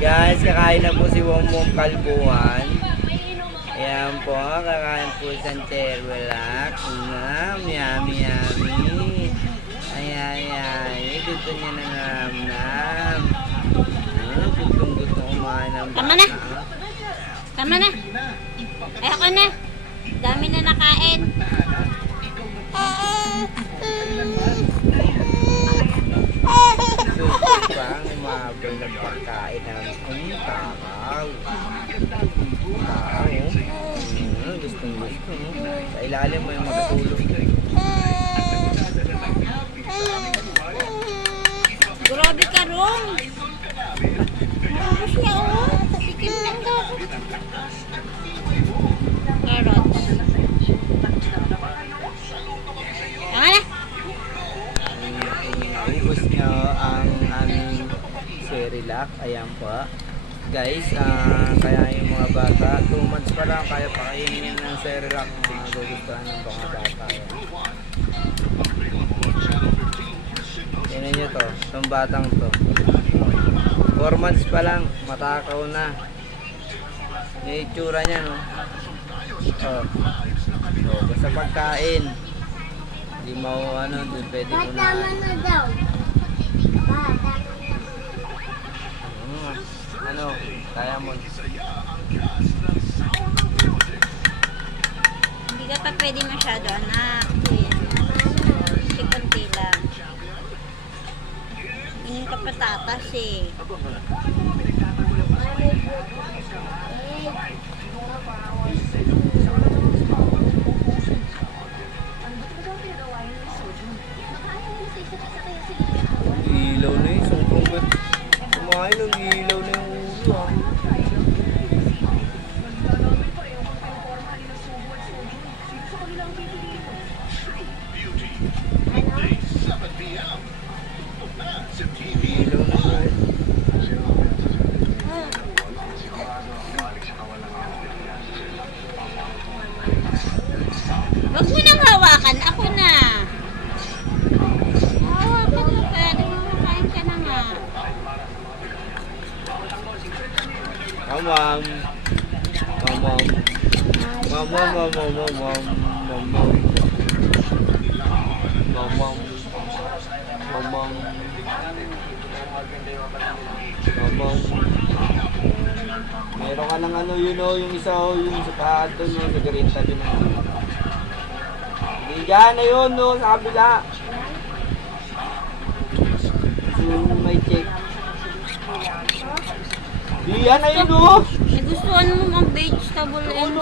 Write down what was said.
Guys, kakain na po si Wongwong Kalbuhan. Ayan po, kakain po sa Cerelac. Yummy, yummy. Ay. Gusto niya na naramdam. Gustong kumain ng bata. Tama na. Tama na. Ay, ako na. Dami na nakain. Super pang umabol ng pagkain ng takaw. Gustong gusto. Sa ilalim mo yung magtulog. Grabe ka, Rom. Marunong siya, oh. Tikim na ito. Carrots. Tama na. Ubus nyo ang aming Cerelac. Ayan po. Guys, kaya yung mga bata, 2 months pa lang, kaya pakainin ng Cerelac. Gugustuhan ng mga bata. Tingnan nyo to, itong batang to. 4 months pa lang, matakaw na. Yung itsura niya, no? Basta pagkain. Hindi mo, hindi pwede mo na. daw. Kaya mo. Hindi ka pa pwede masyado, anak. Kasi konti lang. Tingin ka patatas eh. Ilaw na yun. Sobrang good. Kumain ng ilaw na yung ulo, ah. Ilaw na yun. Huwag mo nang hawakan. Ako na. Hawakan mo pa. Kumakain ka na nga. Mamam. Mamam. Mamam. Mamam. Mamam. Mamam. Mamam. Mamam. Meron ka ng yung isa yung sa taas doon, sa garinta doon. Diyan na yun, sa kabila. Yung may check. Diyan na yun, Nagustuhan mo ang vegetable and